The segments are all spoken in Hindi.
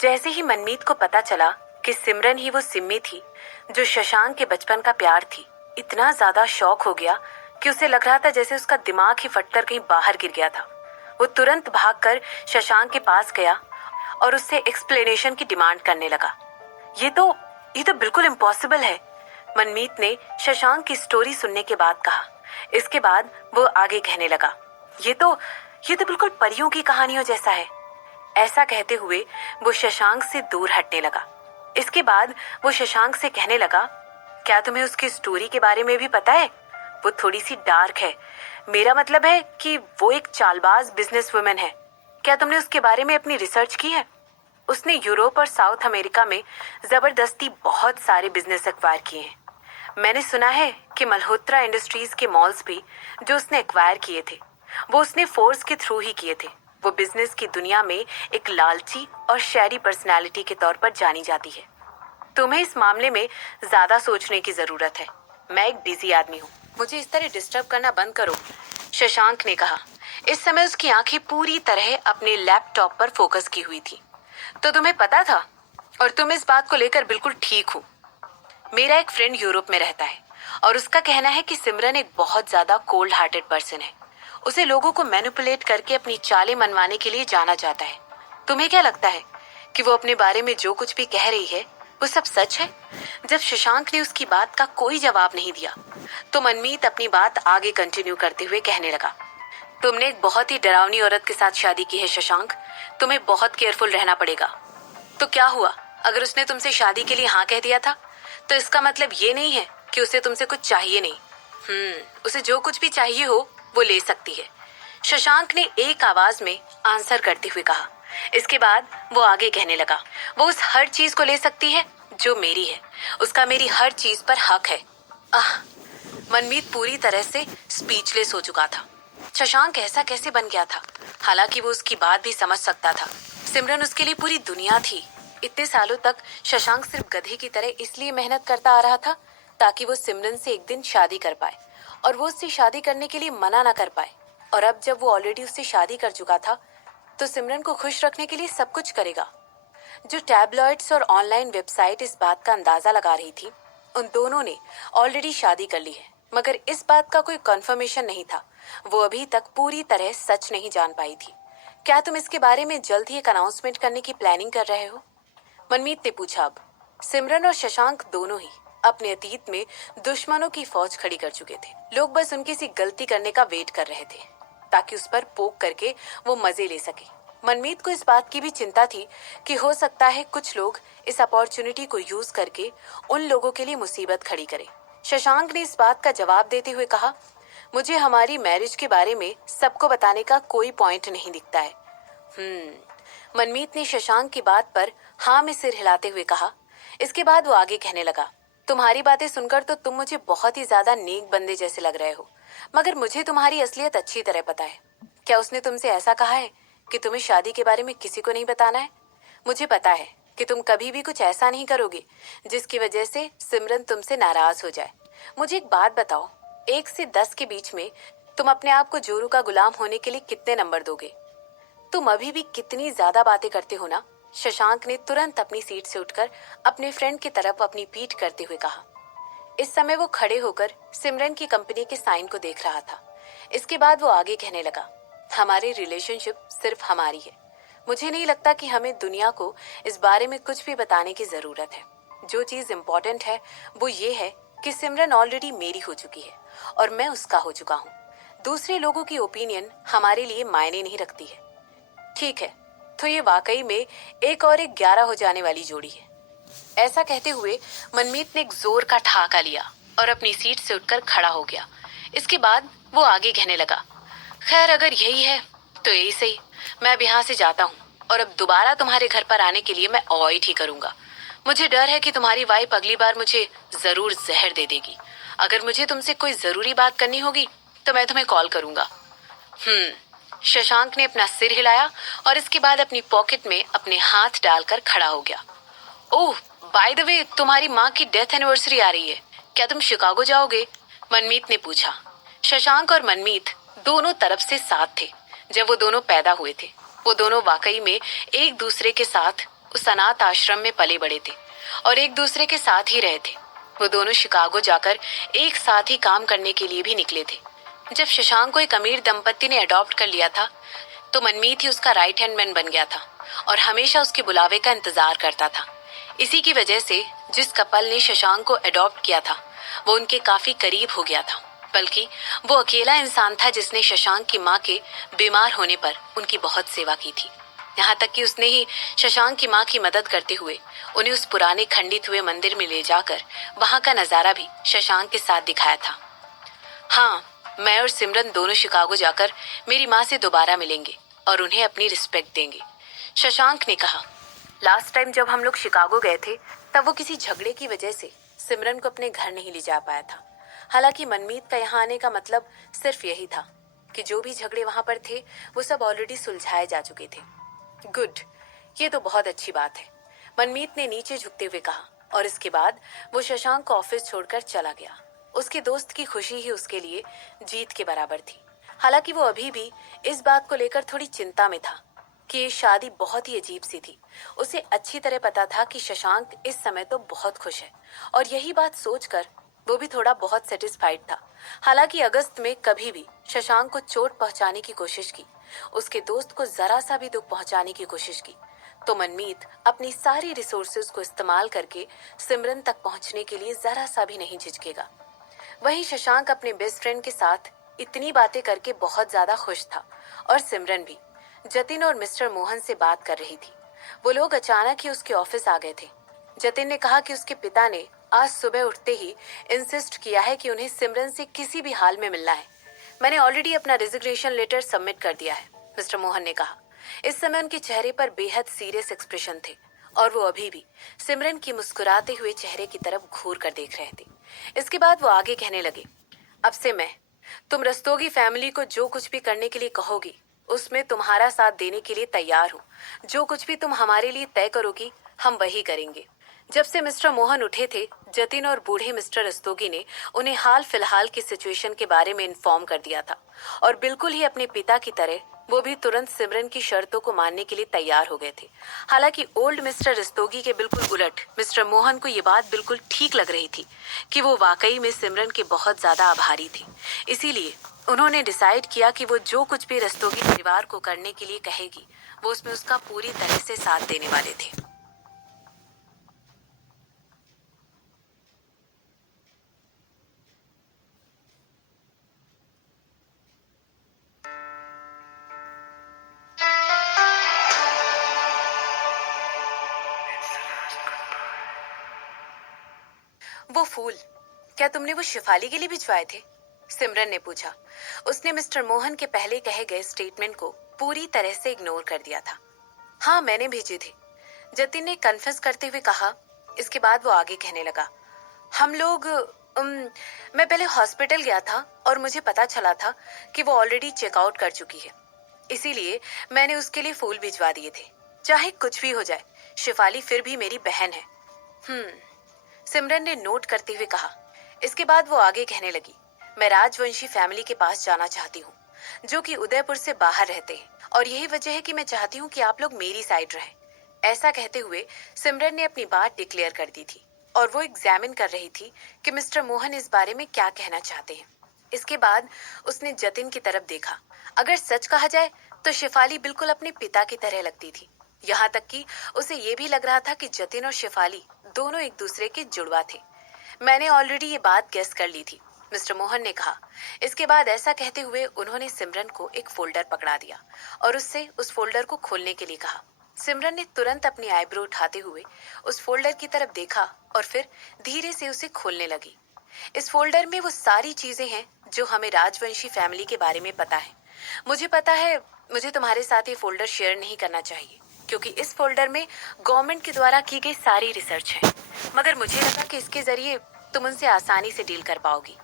जैसे ही मनमीत को पता चला कि सिमरन ही वो सिम्मी थी जो शशांक के बचपन का प्यार थी, इतना ज्यादा शॉक हो गया कि उसे लग रहा था जैसे उसका दिमाग ही फटकर कहीं बाहर गिर गया था। वो तुरंत भागकर शशांक के पास गया और उससे एक्सप्लेनेशन की डिमांड करने लगा। ये तो ये तो बिल्कुल इम्पॉसिबल है, मनमीत ने शशांक की स्टोरी सुनने के बाद कहा। इसके बाद वो आगे कहने लगा, ये तो बिल्कुल परियों की कहानियों जैसा है। ऐसा कहते हुए वो शशांक से दूर हटने लगा। इसके बाद वो शशांक से कहने लगा, क्या तुम्हें उसकी स्टोरी के बारे में भी पता है? वो थोड़ी सी डार्क है। मेरा मतलब है कि वो एक चालबाज बिजनेस वुमेन है। क्या तुमने उसके बारे में अपनी रिसर्च की है? उसने यूरोप और साउथ अमेरिका में जबरदस्ती बहुत सारे बिजनेस एक्वायर किए हैं। मैंने सुना है कि मल्होत्रा इंडस्ट्रीज के मॉल्स भी जो उसने एक्वायर किए थे वो उसने फोर्स के थ्रू ही किए थे। वो बिजनेस की दुनिया में एक लालची और शहरी पर्सनालिटी के तौर पर जानी जाती है। तुम्हें इस मामले में ज्यादा सोचने की जरूरत है। मैं एक बिजी आदमी हूँ, मुझे इस तरह डिस्टर्ब करना बंद करो, शशांक ने कहा। इस समय उसकी आंखें पूरी तरह अपने लैपटॉप पर फोकस की हुई थी। तो तुम्हें पता था और तुम इस बात को लेकर बिल्कुल ठीक हो। मेरा एक फ्रेंड यूरोप में रहता है और उसका कहना है कि सिमरन एक बहुत ज्यादा कोल्ड हार्टेड पर्सन है। उसे लोगों को मैनिपुलेट करके अपनी चालें मनवाने के लिए जाना जाता है। तुम्हें क्या लगता है कि वो अपने बारे में जो कुछ भी कह रही है वो सब सच है? जब शशांक ने उसकी बात का कोई जवाब नहीं दिया तो मनमीत अपनी बात आगे कंटिन्यू करते हुए कहने लगा, तुमने एक बहुत ही डरावनी औरत के साथ शादी की है शशांक। तुम्हें बहुत केयरफुल रहना पड़ेगा। तो क्या हुआ अगर उसने तुमसे शादी के लिए हाँ कह दिया था? तो इसका मतलब ये नहीं है कि उसे तुमसे कुछ चाहिए नहीं। उसे जो कुछ भी चाहिए हो वो ले सकती है, शशांक ने एक आवाज में आंसर करते हुए कहा। इसके बाद वो आगे कहने लगा, वो उस हर चीज को ले सकती है जो मेरी है। उसका मेरी हर चीज पर हक है। आह, मनमीत पूरी तरह से स्पीचलेस हो चुका था। शशांक ऐसा कैसे बन गया था? हालांकि वो उसकी बात भी समझ सकता था। सिमरन उसके लिए पूरी दुनिया थी। इतने सालों तक शशांक सिर्फ गधे की तरह इसलिए मेहनत करता आ रहा था ताकि वो सिमरन से एक दिन शादी कर पाए और वो उससे शादी करने के लिए मना ना कर पाए। और अब जब वो ऑलरेडी उससे शादी कर चुका था तो सिमरन को खुश रखने के लिए सब कुछ करेगा। जो टैबलॉइड्स और ऑनलाइन वेबसाइट इस बात का अंदाजा लगा रही थी, उन दोनों ने ऑलरेडी शादी कर ली है, मगर इस बात का कोई कंफर्मेशन नहीं था। वो अभी तक पूरी तरह सच नहीं जान पाई थी। क्या तुम इसके बारे में जल्द ही एक अनाउंसमेंट करने की प्लानिंग कर रहे हो? मनमीत ने पूछा। अब सिमरन और शशांक दोनों ही अपने अतीत में दुश्मनों की फौज खड़ी कर चुके थे। लोग बस उनकी सी गलती करने का वेट कर रहे थे ताकि उस पर पोक करके वो मजे ले सके। मनमीत को इस बात की भी चिंता थी कि हो सकता है कुछ लोग इस अपॉर्चुनिटी को यूज करके उन लोगों के लिए मुसीबत खड़ी करें। शशांक ने इस बात का जवाब देते हुए कहा, मुझे हमारी मैरिज के बारे में सबको बताने का कोई पॉइंट नहीं दिखता है। मनमीत ने शशांक की बात पर हाँ में सिर हिलाते हुए कहा। इसके बाद वो आगे कहने लगा, तुम्हारी बातें सुनकर तो तुम मुझे बहुत ही ज्यादा नेक बंदे जैसे लग रहे हो, मगर मुझे तुम्हारी असलियत अच्छी तरह पता है। क्या उसने तुमसे ऐसा कहा है कि तुम्हें शादी के बारे में किसी को नहीं बताना है? मुझे पता है कि तुम कभी भी कुछ ऐसा नहीं करोगे जिसकी वजह से सिमरन तुमसे नाराज हो जाए। मुझे एक बात बताओ, 1 से 10 के बीच में तुम अपने आप को जोरू का गुलाम होने के लिए कितने नंबर दोगे? तुम अभी भी कितनी ज्यादा बातें करते हो ना? शशांक ने तुरंत अपनी सीट से उठकर अपने फ्रेंड की तरफ अपनी पीठ करते हुए कहा। इस समय वो खड़े होकर सिमरन की कंपनी के साइन को देख रहा था। इसके बाद वो आगे कहने लगा, हमारी रिलेशनशिप सिर्फ हमारी है। मुझे नहीं लगता कि हमें दुनिया को इस बारे में कुछ भी बताने की जरूरत है। जो चीज इम्पोर्टेंट है वो ये है कि सिमरन ऑलरेडी मेरी हो चुकी है और मैं उसका हो चुका हूँ। दूसरे लोगों की ओपिनियन हमारे लिए मायने नहीं रखती है। ठीक है, तो ये वाकई में एक और एक 11 हो जाने वाली जोड़ी है। ऐसा कहते हुए मनमीत ने एक जोर का ठहाका लिया और अपनी सीट से उठकर खड़ा हो गया। इसके बाद वो आगे कहने लगा, खैर अगर यही है तो यही सही। मैं अब यहाँ से जाता हूँ और अब दोबारा तुम्हारे घर पर आने के लिए मैं अवॉइड ही करूंगा। मुझे डर है कि तुम्हारी वाइफ अगली बार मुझे जरूर जहर दे देगी। अगर मुझे तुमसे कोई जरूरी बात करनी होगी तो मैं तुम्हें कॉल करूंगा। शशांक ने अपना सिर हिलाया और इसके बाद अपनी पॉकेट में अपने हाथ डालकर खड़ा हो गया। ओह, बाय द वे, तुम्हारी माँ की डेथ एनिवर्सरी आ रही है। क्या तुम शिकागो जाओगे? मनमीत ने पूछा। शशांक और मनमीत दोनों तरफ से साथ थे। जब वो दोनों पैदा हुए थे वो दोनों वाकई में एक दूसरे के साथ उस अनाथ आश्रम में पले बड़े थे और एक दूसरे के साथ ही रहे थे। वो दोनों शिकागो जाकर एक साथ ही काम करने के लिए भी निकले थे। जब शशांक को एक अमीर दंपत्ति ने अडॉप्ट कर लिया था तो मनमीत ही उसका राइट हैंड मैन बन गया था और हमेशा उसके बुलावे का इंतजार करता था। इसी की वजह से जिस कपल ने शशांक को अडॉप्ट किया था वो उनके काफी करीब हो गया था, बल्कि वो अकेला इंसान था जिसने शशांक की माँ के बीमार होने पर उनकी बहुत सेवा की थी। यहाँ तक कि उसने ही शशांक की माँ की मदद करते हुए उन्हें उस पुराने खंडित हुए मंदिर में ले जाकर वहाँ का नजारा भी शशांक के साथ दिखाया था। हाँ, मैं और सिमरन दोनों शिकागो जाकर मेरी माँ से दोबारा मिलेंगे और उन्हें अपनी रिस्पेक्ट देंगे, शशांक ने कहा। लास्ट टाइम जब हम लोग शिकागो गए थे तब वो किसी झगड़े की वजह से सिमरन को अपने घर नहीं ले जा पाया था। हालांकि मनमीत का यहाँ आने का मतलब सिर्फ यही था कि जो भी झगड़े वहां पर थे वो सब ऑलरेडी सुलझाए जा चुके थे। गुड, ये तो बहुत अच्छी बात है, मनमीत ने नीचे झुकते हुए कहा और इसके बाद वो शशांक को ऑफिस छोड़कर चला गया। उसके दोस्त की खुशी ही उसके लिए जीत के बराबर थी। हालांकि वो अभी भी इस बात को लेकर थोड़ी चिंता में था कि ये शादी बहुत ही अजीब सी थी। उसे अच्छी तरह पता था कि शशांक इस समय तो बहुत खुश है और यही बात सोचकर वो भी थोड़ा बहुत सेटिस्फाइड था। हालांकि अगस्त में कभी भी शशांक को चोट पहुंचाने की कोशिश की, उसके दोस्त को जरा सा भी दुख पहुंचाने की कोशिश की तो मनमीत अपनी सारी रिसोर्सेज को इस्तेमाल करके सिमरन तक पहुंचने के लिए जरा सा भी नहीं झिझकेगा। वहीं शशांक अपने बेस्ट फ्रेंड के साथ इतनी बातें करके बहुत ज्यादा खुश था और सिमरन भी जतिन और मिस्टर मोहन से बात कर रही थी। वो लोग अचानक ही उसके ऑफिस आ गए थे। जतिन ने कहा कि उसके पिता ने आज सुबह उठते ही इंसिस्ट किया है कि उन्हें सिमरन से किसी भी हाल में मिलना है। मैंने ऑलरेडी अपना रेजिग्नेशन लेटर सबमिट कर दिया है, मिस्टर मोहन ने कहा। इस समय उनके चेहरे पर बेहद सीरियस एक्सप्रेशन थे और वो अभी भी सिमरन की मुस्कुराते हुए चेहरे की तरफ घूर कर देख रहे थे। इसके बाद वो आगे कहने लगे, अब से तुम रस्तोगी फैमिली को जो कुछ भी करने के लिए कहोगी उसमें तुम्हारा साथ देने के लिए तैयार हूँ। जो कुछ भी तुम हमारे लिए तय करोगी हम वही करेंगे। जब से मिस्टर मोहन उठे थे, जतिन और बूढ़े मिस्टर रस्तोगी ने उन्हें हाल फिलहाल की सिचुएशन के बारे में इन्फॉर्म कर दिया था और बिल्कुल ही अपने पिता की तरह वो भी तुरंत सिमरन की शर्तों को मानने के लिए तैयार हो गए थे। हालांकि ओल्ड मिस्टर रस्तोगी के बिल्कुल उलट मिस्टर मोहन को ये बात बिल्कुल ठीक लग रही थी कि वो वाकई में सिमरन के बहुत ज्यादा आभारी थे। इसीलिए उन्होंने डिसाइड किया कि वो जो कुछ भी रस्तोगी परिवार को करने के लिए कहेगी वो उसमें उसका पूरी तरह से साथ देने वाले थे। वो फूल क्या तुमने वो शिफाली के लिए भिजवाए थे? सिमरन ने पूछा। उसने मिस्टर मोहन के पहले कहे गए स्टेटमेंट को पूरी तरह से इग्नोर कर दिया था। हाँ, मैंने भेजे थे, जतिन ने कन्फेस करते हुए कहा। इसके बाद वो आगे कहने लगा, हम लोग मैं पहले हॉस्पिटल गया था और मुझे पता चला था कि वो ऑलरेडी चेकआउट कर चुकी है, इसीलिए मैंने उसके लिए फूल भिजवा दिए थे। चाहे कुछ भी हो जाए, शिफाली फिर भी मेरी बहन है। सिमरन ने नोट करते हुए कहा। इसके बाद वो आगे कहने लगी, मैं राजवंशी फैमिली के पास जाना चाहती हूँ जो कि उदयपुर से बाहर रहते हैं और यही वजह है कि मैं चाहती हूँ कि आप लोग मेरी साइड रहें। ऐसा कहते हुए सिमरन ने अपनी बात डिक्लेयर कर दी थी और वो एग्जामिन कर रही थी कि मिस्टर मोहन इस बारे में क्या कहना चाहते हैं। इसके बाद उसने जतिन की तरफ देखा। अगर सच कहा जाए तो शिफाली बिल्कुल अपने पिता की तरह लगती थी। यहाँ तक कि उसे ये भी लग रहा था कि जतिन और शिफाली दोनों एक दूसरे के जुड़वा थे। मैंने ऑलरेडी ये बात गेस कर ली थी, मिस्टर मोहन ने कहा। इसके बाद ऐसा कहते हुए उन्होंने सिमरन को एक फोल्डर पकड़ा दिया और उससे उस फोल्डर को खोलने के लिए कहा। सिमरन ने तुरंत अपनी आईब्रो उठाते हुए उस फोल्डर की तरफ देखा और फिर धीरे से उसे खोलने लगी। इस फोल्डर में वो सारी चीजें हैं जो हमें राजवंशी फैमिली के बारे में पता है। मुझे पता है मुझे तुम्हारे साथ ये फोल्डर शेयर नहीं करना चाहिए क्योंकि इस फोल्डर में गवर्नमेंट के द्वारा की गई सारी रिसर्च है, मगर मुझे लगा कि इसके जरिए तुम उनसे आसानी से डील कर पाओगी।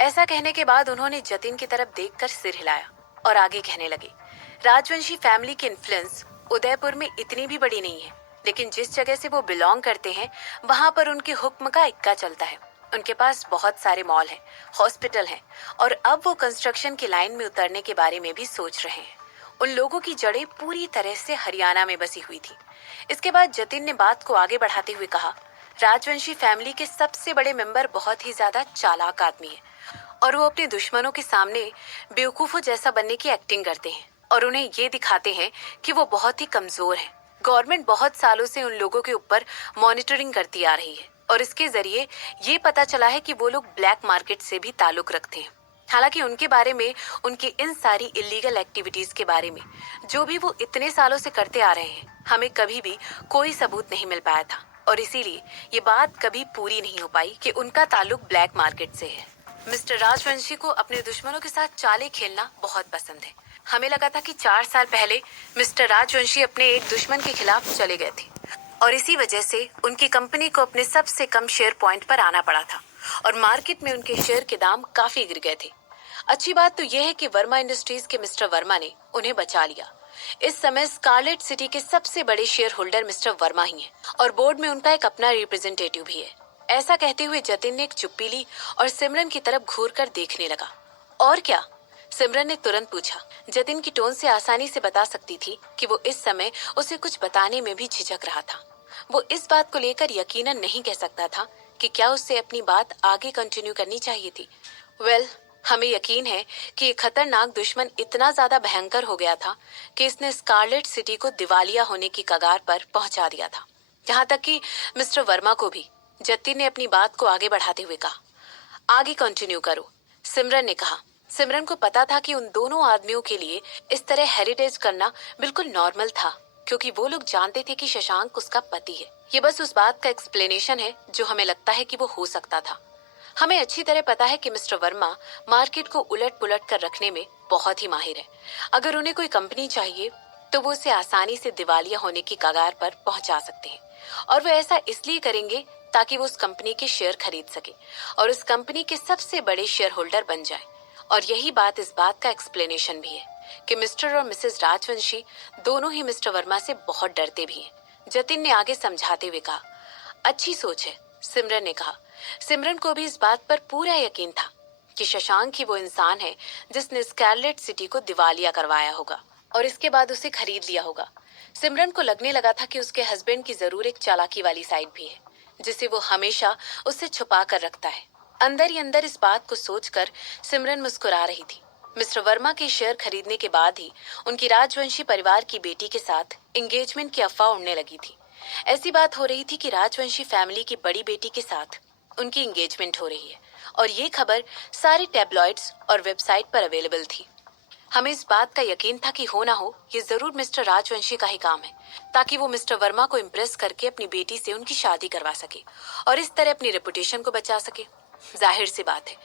ऐसा कहने के बाद उन्होंने जतिन की तरफ देखकर सिर हिलाया और आगे कहने लगे, राजवंशी फैमिली की इन्फ्लुएंस उदयपुर में इतनी भी बड़ी नहीं है, लेकिन जिस जगह से वो बिलोंग करते हैं वहां पर उनके हुक्म का इक्का चलता है। उनके पास बहुत सारे मॉल हैं, हॉस्पिटल हैं और अब वो कंस्ट्रक्शन की लाइन में उतरने के बारे में भी सोच रहे हैं। उन लोगों की जड़ें पूरी तरह से हरियाणा में बसी हुई थी। इसके बाद जतिन ने बात को आगे बढ़ाते हुए कहा, राजवंशी फैमिली के सबसे बड़े मेंबर बहुत ही ज्यादा चालाक आदमी है और वो अपने दुश्मनों के सामने बेवकूफों जैसा बनने की एक्टिंग करते हैं और उन्हें ये दिखाते हैं कि वो बहुत ही कमजोर हैं। गवर्नमेंट बहुत सालों से उन लोगों के ऊपर मॉनिटरिंग करती आ रही है और इसके जरिए ये पता चला है कि वो लोग ब्लैक मार्केट से भी ताल्लुक रखते हैं। हालांकि उनके बारे में, उनकी इन सारी इलीगल एक्टिविटीज के बारे में, जो भी वो इतने सालों से करते आ रहे हैं, हमें कभी भी कोई सबूत नहीं मिल पाया था और इसीलिए ये बात कभी पूरी नहीं हो पाई कि उनका ताल्लुक ब्लैक मार्केट से है। मिस्टर राजवंशी को अपने दुश्मनों के साथ चालें खेलना बहुत पसंद है। हमें लगा था कि 4 साल पहले मिस्टर राजवंशी अपने एक दुश्मन के खिलाफ चले गए थे और इसी वजह से उनकी कंपनी को अपने सबसे कम शेयर पॉइंट पर आना पड़ा था और मार्केट में उनके शेयर के दाम काफी गिर गए थे। अच्छी बात तो यह है कि वर्मा इंडस्ट्रीज के मिस्टर वर्मा ने उन्हें बचा लिया। इस समय स्कारलेट सिटी के सबसे बड़े शेयर होल्डर मिस्टर वर्मा ही हैं और बोर्ड में उनका एक अपना रिप्रेजेंटेटिव भी है। ऐसा कहते हुए जतिन ने एक चुप्पी ली और सिमरन की तरफ घूर कर देखने लगा। और क्या? सिमरन ने तुरंत पूछा। जतिन की टोन से आसानी से बता सकती थी कि वो इस समय उसे कुछ बताने में भी झिझक रहा था। वो इस बात को लेकर यकीनन नहीं कह सकता था कि क्या उससे अपनी बात आगे कंटिन्यू करनी चाहिए थी। हमें यकीन है कि ये खतरनाक दुश्मन इतना ज्यादा भयंकर हो गया था कि इसने स्कारलेट सिटी को दिवालिया होने की कगार पर पहुंचा दिया था। यहाँ तक कि मिस्टर वर्मा को भी। जतिन ने अपनी बात को आगे बढ़ाते हुए कहा, आगे कंटिन्यू करो। सिमरन ने कहा। सिमरन को पता था कि उन दोनों आदमियों के लिए इस तरह हेरिटेज करना बिल्कुल नॉर्मल था, क्योंकि वो लोग जानते थे कि शशांक उसका पति है। ये बस उस बात का एक्सप्लेनेशन है जो हमें लगता है कि वो हो सकता था। हमें अच्छी तरह पता है कि मिस्टर वर्मा मार्केट को उलट पुलट कर रखने में बहुत ही माहिर है। अगर उन्हें कोई कंपनी चाहिए तो वो उसे आसानी से दिवालिया होने की कगार पर पहुंचा सकते हैं और वो ऐसा इसलिए करेंगे ताकि वो उस कंपनी के शेयर खरीद सके और उस कंपनी के सबसे बड़े शेयर होल्डर बन जाए। और यही बात इस बात का एक्सप्लेनेशन भी है कि मिस्टर और मिसेस राजवंशी दोनों ही मिस्टर वर्मा से बहुत डरते भी हैं। जतिन ने आगे समझाते हुए कहा, अच्छी सोच है। सिमरन ने कहा। सिमरन को भी इस बात पर पूरा यकीन था कि शशांक ही वो इंसान है जिसने स्कारलेट सिटी को दिवालिया करवाया होगा और इसके बाद उसे खरीद लिया होगा। सिमरन को लगने लगा था कि उसके हस्बैंड की जरूर एक चालाकी वाली साइड भी है जिसे वो हमेशा उससे छुपा कर रखता है। अंदर ही अंदर इस बात को सोचकर सिमरन मुस्कुरा रही थी। मिस्टर वर्मा के शेयर खरीदने के बाद ही उनकी राजवंशी परिवार की बेटी के साथ एंगेजमेंट की अफवाह उड़ने लगी थी। ऐसी बात हो रही थी कि राजवंशी फैमिली की बड़ी बेटी के साथ उनकी एंगेजमेंट हो रही है और ये खबर सारे टैबलॉइड्स और वेबसाइट पर अवेलेबल थी। हमें इस बात का यकीन था कि हो ना हो ये जरूर मिस्टर राजवंशी का ही काम है, ताकि वो मिस्टर वर्मा को इम्प्रेस करके अपनी बेटी से उनकी शादी करवा सके और इस तरह अपनी रेपुटेशन को बचा सके। जाहिर सी बात है,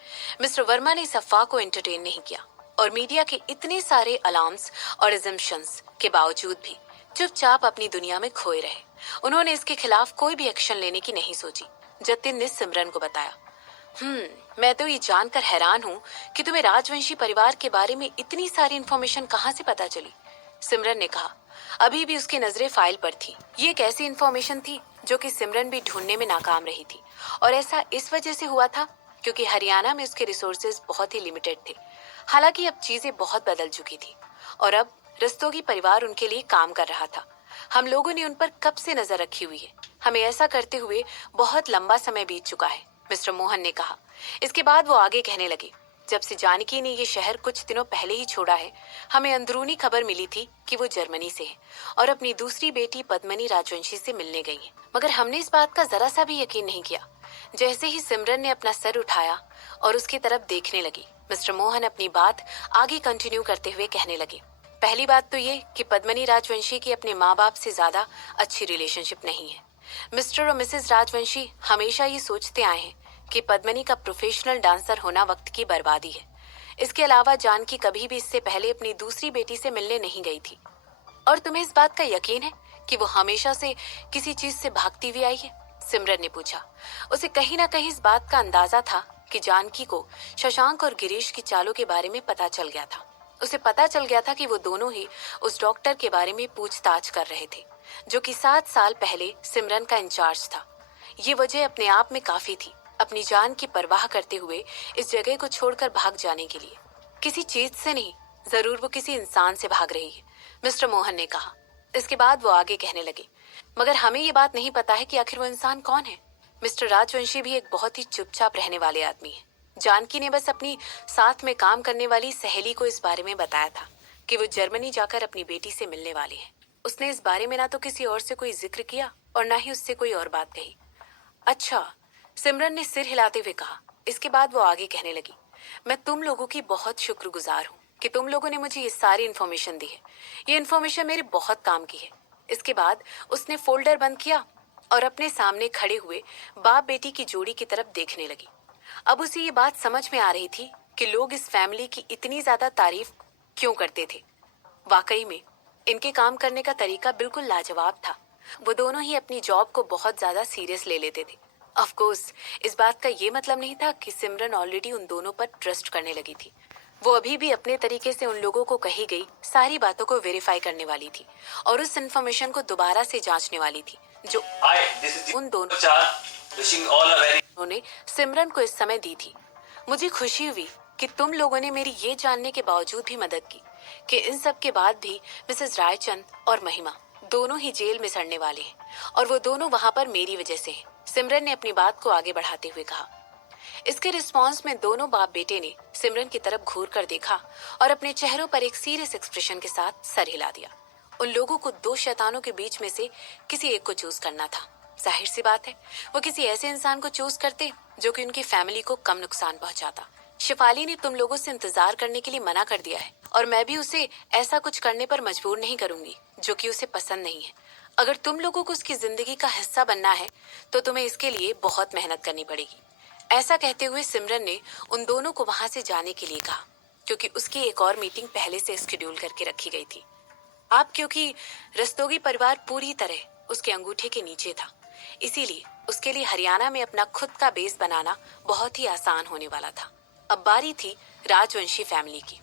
मिस्टर वर्मा ने इस अफवाह को एंटरटेन नहीं किया और मीडिया के इतने सारे अलार्म्स और एजम्पशंस के बावजूद भी चुपचाप अपनी दुनिया में खोए रहे। उन्होंने इसके खिलाफ कोई भी एक्शन लेने की नहीं सोची। जतिन ने सिमरन को बताया, मैं तो ये जानकर हैरान हूँ कि तुम्हें राजवंशी परिवार के बारे में इतनी सारी इन्फॉर्मेशन कहाँ से पता चली। सिमरन ने कहा। अभी भी उसकी नजरें फाइल पर थी। ये एक ऐसी इन्फॉर्मेशन थी जो कि सिमरन भी ढूंढने में नाकाम रही थी और ऐसा इस वजह से हुआ था क्योंकि हरियाणा में उसके रिसोर्सेज बहुत ही लिमिटेड थे। हालांकि अब चीजें बहुत बदल चुकी थी और अब रस्तोगी परिवार उनके लिए काम कर रहा था। हम लोगों ने उन पर कब से नजर रखी हुई है। हमें ऐसा करते हुए बहुत लंबा समय बीत चुका है, मिस्टर मोहन ने कहा। इसके बाद वो आगे कहने लगे, जब से जानकी ने ये शहर कुछ दिनों पहले ही छोड़ा है, हमें अंदरूनी खबर मिली थी कि वो जर्मनी से है और अपनी दूसरी बेटी पद्मनी राजवंशी से मिलने गई है, मगर हमने इस बात का जरा सा भी यकीन नहीं किया। जैसे ही सिमरन ने अपना सर उठाया और उसकी तरफ देखने लगी, मिस्टर मोहन अपनी बात आगे कंटिन्यू करते हुए कहने लगे, पहली बात तो ये कि पद्मनी राजवंशी की अपने माँ बाप से ज्यादा अच्छी रिलेशनशिप नहीं है। मिस्टर और मिसेस राजवंशी हमेशा ये सोचते आए हैं कि पद्मनी का प्रोफेशनल डांसर होना वक्त की बर्बादी है। इसके अलावा जानकी कभी भी इससे पहले अपनी दूसरी बेटी से मिलने नहीं गई थी। और तुम्हें इस बात का यकीन है कि वो हमेशा से किसी चीज से भागती हुई आई है? सिमरन ने पूछा। उसे कहीं ना कहीं इस बात का अंदाजा था कि जानकी को शशांक और गिरीश की चालों के बारे में पता चल गया था। उसे पता चल गया था कि वो दोनों ही उस डॉक्टर के बारे में पूछताछ कर रहे थे जो कि 7 साल पहले सिमरन का इंचार्ज था। ये वजह अपने आप में काफी थी, अपनी जान की परवाह करते हुए इस जगह को छोड़कर भाग जाने के लिए। किसी चीज से नहीं, जरूर वो किसी इंसान से भाग रही है, मिस्टर मोहन ने कहा। इसके बाद वो आगे कहने लगे, मगर हमें ये बात नहीं पता है कि आखिर वो इंसान कौन है। मिस्टर राजवंशी भी एक बहुत ही चुपचाप रहने वाले आदमी है। जानकी ने बस अपनी साथ में काम करने वाली सहेली को इस बारे में बताया था कि वो जर्मनी जाकर अपनी बेटी से मिलने वाली है। उसने इस बारे में ना तो किसी और से कोई जिक्र किया और ना ही उससे कोई और बात कही। अच्छा, सिमरन ने सिर हिलाते हुए कहा। इसके बाद वो आगे कहने लगी, मैं तुम लोगों की बहुत शुक्रगुजार हूँ कि तुम लोगों ने मुझे ये सारी इन्फॉर्मेशन दी है। ये इन्फॉर्मेशन मेरे बहुत काम की है। इसके बाद उसने फोल्डर बंद किया और अपने सामने खड़े हुए बाप बेटी की जोड़ी की तरफ देखने लगी। अब उसे ये बात समझ में आ रही थी कि लोग इस फैमिली की इतनी ज्यादा तारीफ क्यों करते थे। वाकई में इनके काम करने का तरीका बिल्कुल लाजवाब था। वो दोनों ही अपनी जॉब को बहुत ज्यादा सीरियस ले लेते थे। ऑफ कोर्स इस बात का ये मतलब नहीं था कि सिमरन ऑलरेडी उन दोनों पर ट्रस्ट करने लगी थी। वो अभी भी अपने तरीके से उन लोगों को कही गई सारी बातों को वेरीफाई करने वाली थी और उस इन्फॉर्मेशन को दोबारा से जांचने वाली थी जो उन दोनों ने सिमरन को इस समय दी थी। मुझे खुशी हुई कि तुम लोगों ने मेरी ये जानने के बावजूद भी मदद की कि इन सब के बाद भी मिसेस रायचंद और महिमा दोनों ही जेल में सड़ने वाले हैं और वो दोनों वहां पर मेरी वजह से हैं। सिमरन ने अपनी बात को आगे बढ़ाते हुए कहा। इसके रिस्पांस में दोनों बाप बेटे ने सिमरन की तरफ घूर कर देखा और अपने चेहरों पर एक सीरियस एक्सप्रेशन के साथ सर हिला दिया। उन लोगों को दो शैतानों के बीच में से किसी एक को चूज करना था। जाहिर सी बात है वो किसी ऐसे इंसान को चूज करते जो कि उनकी फैमिली को कम नुकसान पहुंचाता। शिफाली ने तुम लोगों से इंतजार करने के लिए मना कर दिया है और मैं भी उसे ऐसा कुछ करने पर मजबूर नहीं करूंगी जो कि उसे पसंद नहीं है। अगर तुम लोगों को उसकी जिंदगी का हिस्सा बनना है तो तुम्हें इसके लिए बहुत मेहनत करनी पड़ेगी। ऐसा कहते हुए सिमरन ने उन दोनों को वहां से जाने के लिए कहा क्योंकि उसकी एक और मीटिंग पहले से शेड्यूल करके रखी गई थी। आप क्योंकि रस्तोगी परिवार पूरी तरह उसके अंगूठे के नीचे था, इसीलिए उसके लिए हरियाणा में अपना खुद का बेस बनाना बहुत ही आसान होने वाला था। अब बारी थी राजवंशी फैमिली की।